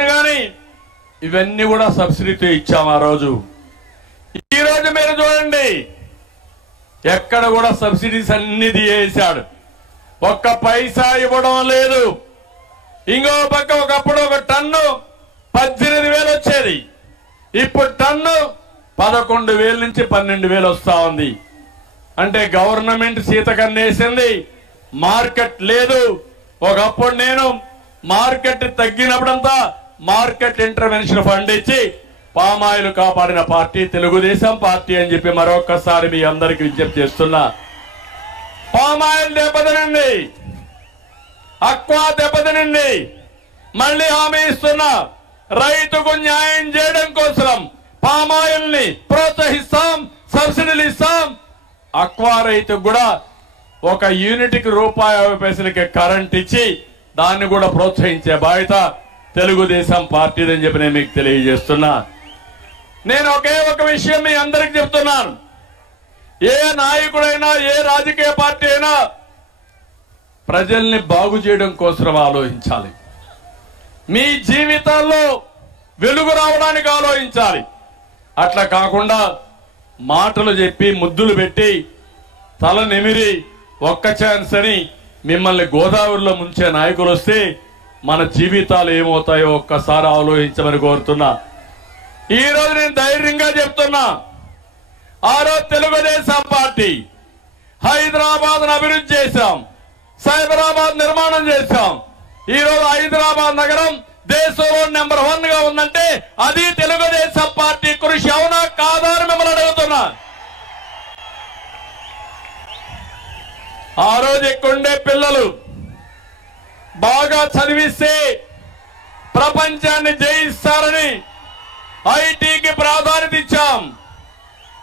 Pension గాని ఇవన్నీ కూడా సబ్సిడీతో ఇచ్చాం ఆ రోజు. ఈ రోజు మీరు చూడండి, ఎక్కడ కూడా సబ్సిడీస్ అన్ని తీసేశాడు, ఒక్క పైసా ఇవ్వడం లేదు. ఇంకో పక్క ఒకప్పుడు ఒక టన్ను 18,000 వచ్చేది, ఇప్పుడు టన్ను 11,000 నుంచి 12,000 వస్తా ఉంది. అంటే గవర్నమెంట్ సీతకన్నేసింది, మార్కెట్ లేదు. ఒకప్పుడు నేను మార్కెట్ తగ్గినప్పుడంతా మార్కెట్ ఇంటర్వెన్షన్ ఫండ్ ఇచ్చి పామాయిల్ కాపాడిన పార్టీ తెలుగుదేశం పార్టీ అని చెప్పి మరొకసారి మీ అందరికి విజ్ఞప్తి చేస్తున్నా. పామాయిల్ దెబ్బతినింది, అక్వా దెబ్బతినింది. మళ్ళీ హామీ ఇస్తున్నా, రైతుకు న్యాయం చేయడం కోసం పామాయిల్ ని ప్రోత్సహిస్తాం, సబ్సిడీలు ఇస్తాం. అక్వా రైతుకు కూడా ఒక యూనిట్కి ₹50 కరెంట్ ఇచ్చి దాన్ని కూడా ప్రోత్సహించే బాధ్యత తెలుగుదేశం పార్టీదని చెప్పి నేను మీకు తెలియజేస్తున్నా. నేను ఒకే ఒక విషయం మీ అందరికి చెప్తున్నాను, ఏ నాయకుడైనా ఏ రాజకీయ పార్టీ అయినా ప్రజల్ని బాగు చేయడం కోసం ఆలోచించాలి, మీ జీవితాల్లో వెలుగు రావడానికి ఆలోచించాలి. అట్లా కాకుండా మాటలు చెప్పి ముద్దులు పెట్టి తల నిమిరి ఒక్క ఛాన్స్ అని మిమ్మల్ని గోదావరిలో ముంచే నాయకులు వస్తే మన జీవితాలు ఏమవుతాయో ఒక్కసారి ఆలోచించమని కోరుతున్నా. ఈ రోజు నేను ధైర్యంగా చెప్తున్నా, ఆ రోజు తెలుగుదేశం పార్టీ హైదరాబాద్ అభివృద్ధి చేశాం, సైబరాబాద్ నిర్మాణం చేశాం. ఈ రోజు హైదరాబాద్ నగరం దేశంలో నెంబర్ 1 గా ఉందంటే అది తెలుగుదేశం పార్టీ కృషి. అవునా కాదా అని మిమ్మల్ని అడుగుతున్నా. ఆ రోజు ఇక్కడుండే పిల్లలు బాగా చదివిస్తే ప్రపంచాన్ని జయిస్తారని ఐటీకి ప్రాధాన్యత ఇచ్చాం,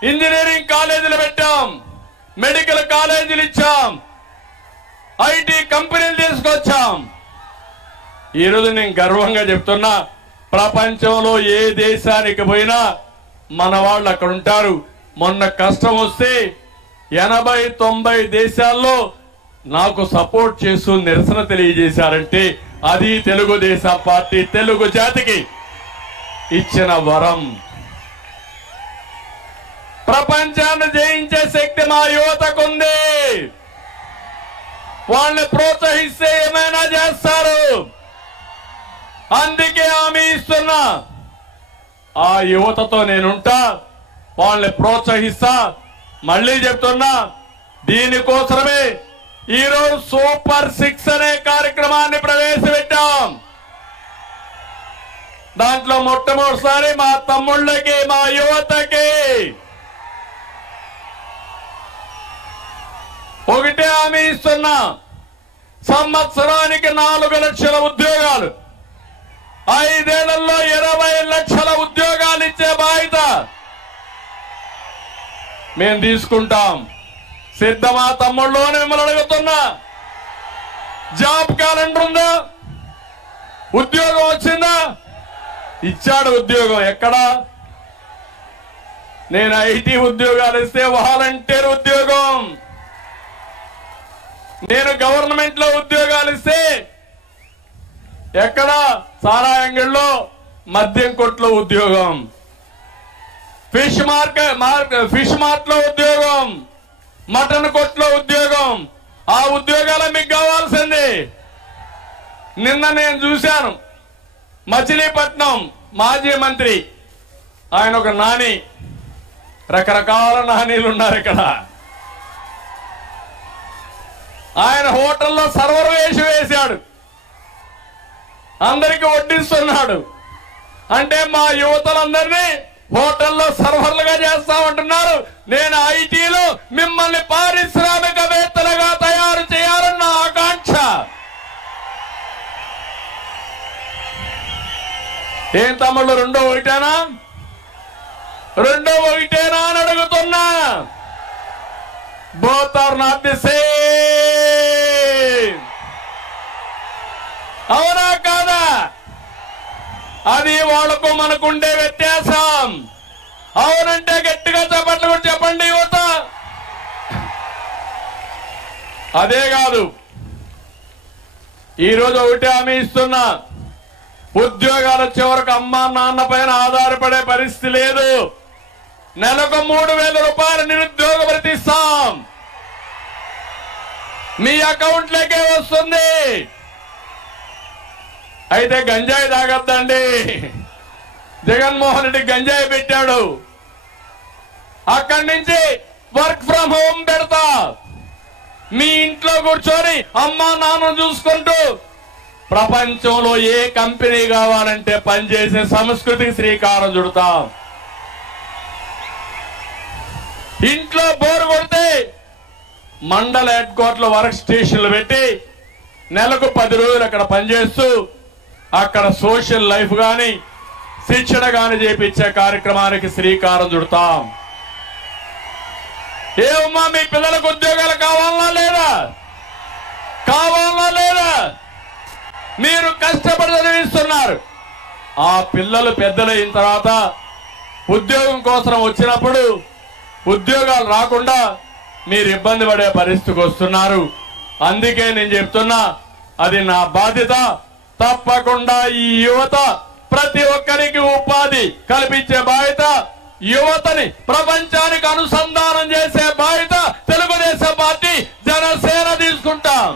ఇంజనీరింగ్ కాలేజీలు పెట్టాం, మెడికల్ కాలేజీలు ఇచ్చాం, ఐటీ కంపెనీలు తీసుకొచ్చాం. ఈరోజు నేను గర్వంగా చెప్తున్నా, ప్రపంచంలో ఏ దేశానికి పోయినా మన వాళ్ళు అక్కడ ఉంటారు. మొన్న కష్టం వస్తే 80-90 దేశాల్లో నాకు సపోర్ట్ చేస్తూ నిరసన తెలియజేశారంటే అది తెలుగుదేశం పార్టీ తెలుగు జాతికి ఇచ్చిన వరం. ప్రపంచాన్ని జయించే శక్తి మా యువతకుంది. వాళ్ళని ప్రోత్సహిస్తే ఏమైనా చేస్తారు. అందుకే హామీ ఇస్తున్నా, ఆ యువతతో నేనుంటా, వాళ్ళని ప్రోత్సహిస్తా. మళ్ళీ చెప్తున్నా, దీనికోసమే ఈరోజు సూపర్ 6 అనే కార్యక్రమాన్ని ప్రవేశపెట్టాం. దాంట్లో మొట్టమొదటిసారి మా తమ్ముళ్ళకి, మా యువతకి ఒకటే హామీ ఇస్తున్నా, సంవత్సరానికి 4 లక్షల ఉద్యోగాలు, 5 ఏళ్లలో 20 లక్షల ఉద్యోగాలు ఇచ్చే బాధ్యత మేము తీసుకుంటాం. సిద్ధమా తమ్ముళ్ళు అని మిమ్మల్ని అడుగుతున్నా. జాబ్ క్యాలెండర్ ఉందా? ఉద్యోగం వచ్చిందా? ఇచ్చాడు ఉద్యోగం. ఎక్కడా? నేను ఐటీ ఉద్యోగాలు ఇస్తే వాలంటీర్ ఉద్యోగం, నేను గవర్నమెంట్ లో ఉద్యోగాలు ఇస్తే ఎక్కడ? సారా అంగడిలో, మద్యం కొట్లో ఉద్యోగం, ఫిష్ మార్ట్ లో ఉద్యోగం, మటన్ కొట్లో ఉద్యోగం. ఆ ఉద్యోగాలు మీకు కావాల్సింది. నిన్న నేను చూశాను, మచిలీపట్నం మాజీ మంత్రి, ఆయన ఒక నాని, రకరకాల నానీలు ఉన్నారు ఇక్కడ. ఆయన హోటల్లో సర్వర్ వేశాడు, అందరికి వడ్డిస్తున్నాడు. అంటే మా యువతలందరినీ హోటల్లో సర్వర్లుగా చేస్తామంటున్నారు. నేను ఐటీలో మిమ్మల్ని పారిశ్రామికవేత్తలుగా తయారు చేయాలన్న ఆకాంక్ష. ఏం తమ్ముళ్ళు, రెండో ఒకటేనా అని అడుగుతున్నా. Both are not the same. అవునా కాదా? అది వాళ్లకు మనకుండే వ్యత్యాసం. అవునంటే గట్టిగా చెప్పట్లు కూడా చెప్పండి యువత. అదే కాదు, ఈరోజు ఒకటి హామీ ఇస్తున్నా, ఉద్యోగాలు వచ్చే వరకు అమ్మా నాన్న పైన ఆధారపడే పరిస్థితి లేదు. నెలకు 3,000 రూపాయలు నిరుద్యోగ భృతి ఇస్తాం, మీ అకౌంట్లోకే వస్తుంది. అయితే గంజాయి తాగొద్దండి. జగన్మోహన్ రెడ్డి గంజాయి పెట్టాడు, అక్కడి నుంచి వర్క్ ఫ్రం హోమ్ పెడతా, మీ ఇంట్లో కూర్చొని అమ్మా నాన్న చూసుకుంటూ ప్రపంచంలో ఏ కంపెనీ కావాలంటే పనిచేసే సంస్కృతికి శ్రీకారం చుడతాం. ఇంట్లో బోరు కొడితే మండల హెడ్ క్వార్టర్ వర్క్ స్టేషన్లు పెట్టి నెలకు 10 రోజులు అక్కడ పనిచేస్తూ అక్కడ సోషల్ లైఫ్ గాని శిక్షణ గాని చేపించే కార్యక్రమానికి శ్రీకారం చుడతాం. ఏమమ్మా మీ పిల్లలకు ఉద్యోగాలు కావాలన్నా లేదా? కావాలన్నా లేదా? మీరు కష్టపడి చదివిస్తున్నారు. ఆ పిల్లలు పెద్దలైన తర్వాత ఉద్యోగం కోసం వచ్చినప్పుడు ఉద్యోగాలు రాకుండా మీరు ఇబ్బంది పడే పరిస్థితికి వస్తున్నారు. అందుకే నేను చెప్తున్నా, అది నా బాధ్యత. తప్పకుండా ఈ యువత ప్రతి ఒక్కరికి ఉపాధి కల్పించే బాధ్యత, యువతని ప్రపంచానికి అనుసంధానం చేసే బాధ్యత తెలుగుదేశం పార్టీ జనసేన తీసుకుంటాం.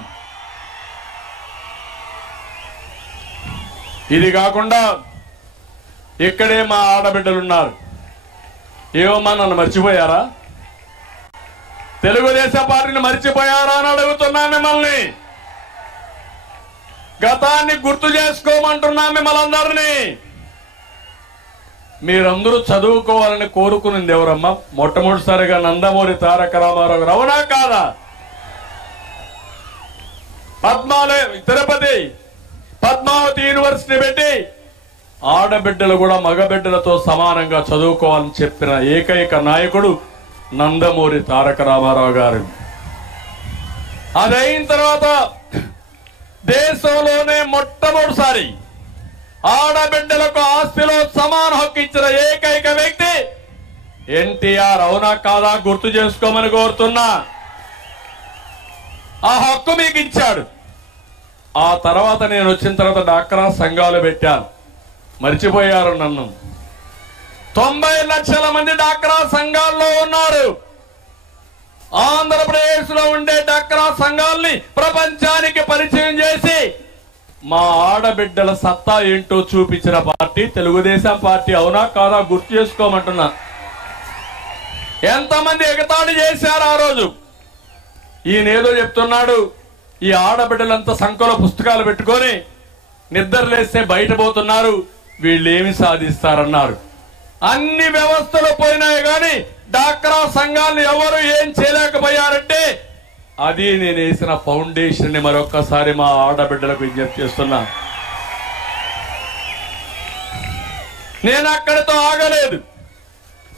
ఇది కాకుండా ఇక్కడే మా ఆడబిడ్డలున్నారు. ఏమమ్మా నన్ను మర్చిపోయారా? తెలుగుదేశం పార్టీని మర్చిపోయారా అని అడుగుతున్నా మిమ్మల్ని. గతాన్ని గుర్తు చేసుకోమంటున్నా మిమ్మల్ని అందరినీ. మీరందరూ చదువుకోవాలని కోరుకునింది ఎవరమ్మా? మొట్టమొదటిసారిగా నందమూరి తారక రామారావు గారు. అవునా కాదా? తిరుపతి పద్మావతి యూనివర్సిటీ పెట్టి ఆడబిడ్డలు కూడా మగబిడ్డలతో సమానంగా చదువుకోవాలని చెప్పిన ఏకైక నాయకుడు నందమూరి తారక రామారావు గారు. అదైన తర్వాత దేశంలోనే మొట్టమొదటిసారి ఆడబిడ్డలకు ఆస్తిలో సమాన హక్కు ఇచ్చిన ఏకైక వ్యక్తి ఎన్టీఆర్. అవునా కాదా? గుర్తు చేసుకోమని కోరుతున్నా. ఆ హక్కు మీకు ఇచ్చాడు. ఆ తర్వాత నేను వచ్చిన తర్వాత డాక్రా సంఘాలు పెట్టాను. మర్చిపోయారు నన్ను. 90 లక్షల మంది డాక్రా సంఘాల్లో ఉన్నారు. ఆంధ్రప్రదేశ్ లో ఉండే డాక్రా సంఘాల్ని ప్రపంచానికి పరిచయం చేసి మా ఆడబిడ్డల సత్తా ఏంటో చూపించిన పార్టీ తెలుగుదేశం పార్టీ. అవునా కాదా? గుర్తు చేసుకోమంటున్నా. ఎంతమంది ఎగతాళి చేశారు ఆ రోజు. ఈయనేదో చెప్తున్నాడు, ఈ ఆడబిడ్డలంతా సంఖ్యలో పుస్తకాలు పెట్టుకొని నిద్రలేస్తే బయట పోతున్నారు, వీళ్ళు ఏమి సాధిస్తారన్నారు. అన్ని వ్యవస్థలు పోయినాయి కానీ డాక్రా సంఘాలను ఎవరు ఏం చేయలేకపోయారంటే అది నేను వేసిన ఫౌండేషన్ ని మరొక్కసారి మా ఆడబిడ్డలకు విజ్ఞప్తి చేస్తున్నా. నేను అక్కడితో ఆగలేదు.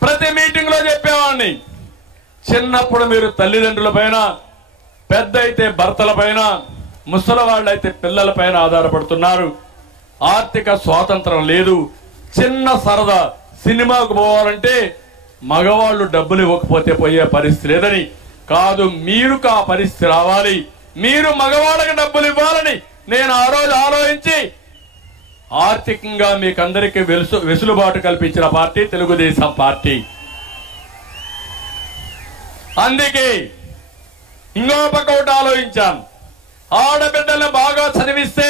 ప్రతి మీటింగ్ లో చెప్పేవాడిని, చిన్నప్పుడు మీరు తల్లిదండ్రుల పైన, పెద్ద అయితే భర్తల పైన, ముసలి వాళ్ళైతే పిల్లల పైన ఆధారపడుతున్నారు. ఆర్థిక స్వాతంత్రం లేదు. చిన్న సరదా సినిమాకు పోవాలంటే మగవాళ్ళు డబ్బులు ఇవ్వకపోతే పోయే పరిస్థితి లేదని కాదు, మీరు ఆ పరిస్థితి రావాలి, మీరు మగవాళ్ళకి డబ్బులు ఇవ్వాలని నేను ఆ రోజు ఆలోచించి ఆర్థికంగా మీకందరికీ వెసులుబాటు కల్పించిన పార్టీ తెలుగుదేశం పార్టీ. అందుకే ఇంకో పక్క ఒకటి ఆలోచించాను, ఆడబిడ్డలను బాగా చదివిస్తే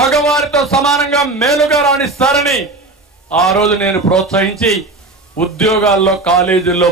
మగవారితో సమానంగా మేలుగా రాణిస్తారని ఆ రోజు నేను ప్రోత్సహించి ఉద్యోగాల్లో కాలేజీల్లో